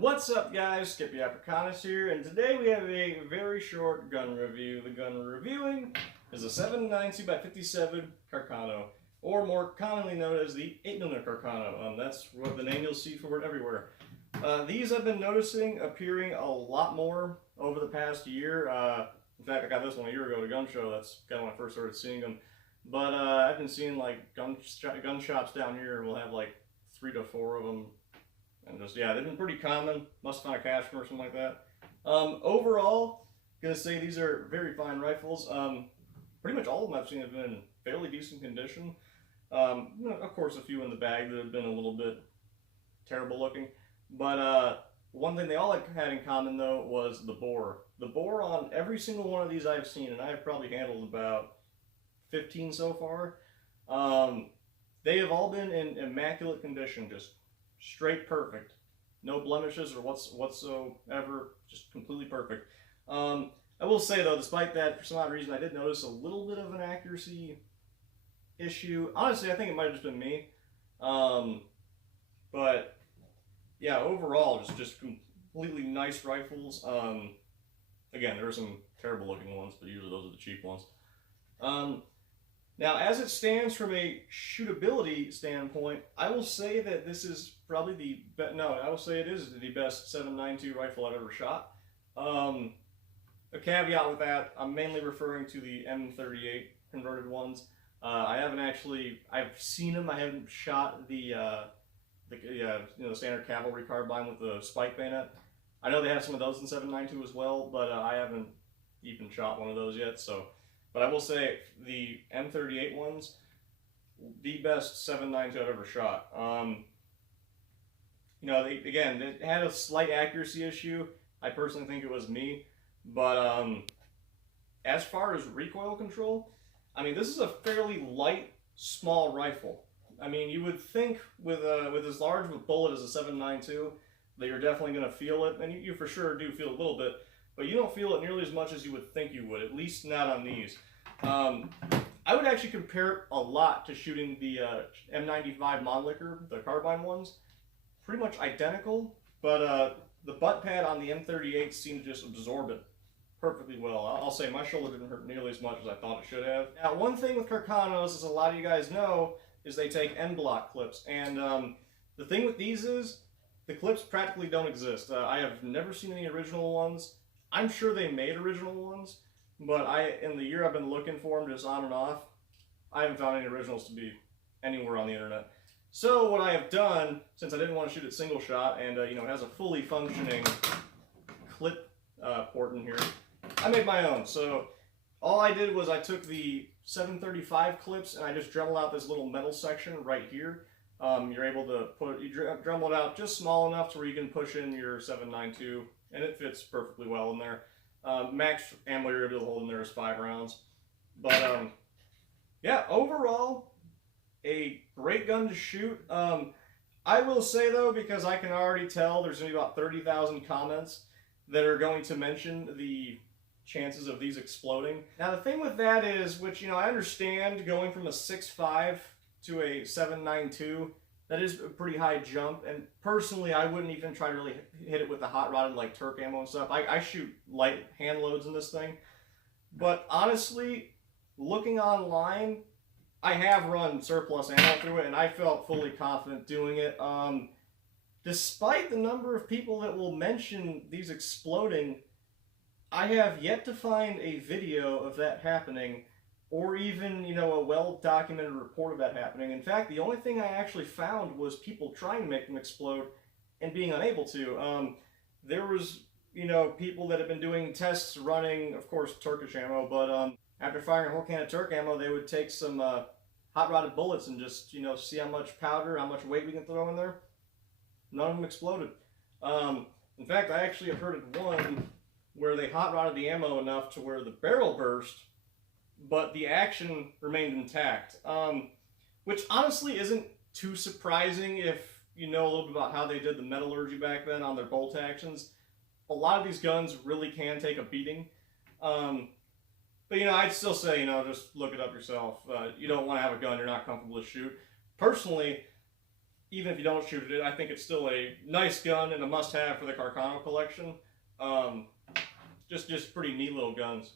What's up, guys? Skippy Africanus here, and today we have a very short gun review. The gun we're reviewing is a 7.92x57 Carcano, or more commonly known as the 8mm Carcano. That's what the name you'll see for it everywhere. These I've been noticing appearing a lot more over the past year. In fact, I got this one a year ago at a gun show. That's kind of when I first started seeing them. But I've been seeing like gun shops down here will have like 3 to 4 of them. And just, yeah, they've been pretty common. Must find a cache or something like that. Overall, gonna say these are very fine rifles. Pretty much all of them I've seen have been in fairly decent condition. Of course, a few in the bag that have been a little bit terrible looking. But one thing they all had in common, though, was the bore. The bore on every single one of these I've seen, and I've probably handled about 15 so far, they have all been in immaculate condition, just straight perfect, no blemishes or whatsoever, just completely perfect. I will say though, despite that, for some odd reason, I did notice a little bit of an accuracy issue. Honestly, I think it might have just been me. But yeah, overall, just completely nice rifles. Again, there are some terrible looking ones, but usually those are the cheap ones. Now, as it stands from a shootability standpoint, I will say that this is probably the best. No, I will say it is the best 7.92 rifle I've ever shot. A caveat with that, I'm mainly referring to the M38 converted ones. I've seen them. I haven't shot the standard cavalry carbine with the spike bayonet. I know they have some of those in 7.92 as well, but I haven't even shot one of those yet. But I will say the M38 ones, the best 7.92 I've ever shot. Again, it had a slight accuracy issue. I personally think it was me. But as far as recoil control, I mean, this is a fairly light, small rifle. I mean, you would think with as large of a bullet as a 7.92 that you're definitely going to feel it, and you for sure do feel a little bit. But you don't feel it nearly as much as you would think you would, at least not on these. I would actually compare it a lot to shooting the M95 Monlicker, the carbine ones. Pretty much identical, but the butt pad on the M38 seemed to just absorb it perfectly well. I'll say my shoulder didn't hurt nearly as much as I thought it should have. Now, one thing with Carcanos, as a lot of you guys know, is they take end block clips. And the thing with these is, the clips practically don't exist. I have never seen any original ones. I'm sure they made original ones, but in the year I've been looking for them just on and off, I haven't found any originals to be anywhere on the internet. So what I have done, since I didn't want to shoot it single shot, and it has a fully functioning clip port in here, I made my own. So all I did was I took the 735 clips and I just dremelled out this little metal section right here. You're able to Dremel it out just small enough to where you can push in your 7.92, and it fits perfectly well in there. Max ammo you're able to hold in there is 5 rounds. But yeah, overall, a great gun to shoot. I will say though, because I can already tell there's going to be about 30,000 comments that are going to mention the chances of these exploding. Now the thing with that is, which I understand, going from a 6.5 to a 7.92, that is a pretty high jump, and personally I wouldn't even try to really hit it with the hot rodded like Turk ammo and stuff. I shoot light hand loads in this thing, but honestly, looking online, I have run surplus ammo through it and I felt fully confident doing it. Despite the number of people that will mention these exploding, I have yet to find a video of that happening, or even, a well-documented report of that happening. In fact, the only thing I actually found was people trying to make them explode and being unable to. There was, people that have been doing tests running, of course, Turkish ammo, but after firing a whole can of Turk ammo, they would take some hot-rodded bullets and just, see how much powder, how much weight we can throw in there. None of them exploded. In fact, I actually have heard of one where they hot-rodded the ammo enough to where the barrel burst, but the action remained intact, which honestly isn't too surprising if you know a little bit about how they did the metallurgy back then on their bolt actions. A lot of these guns really can take a beating, but I'd still say, just look it up yourself. You don't want to have a gun you're not comfortable to shoot. Personally, even if you don't shoot it, I think it's still a nice gun and a must-have for the Carcano collection. Just pretty neat little guns.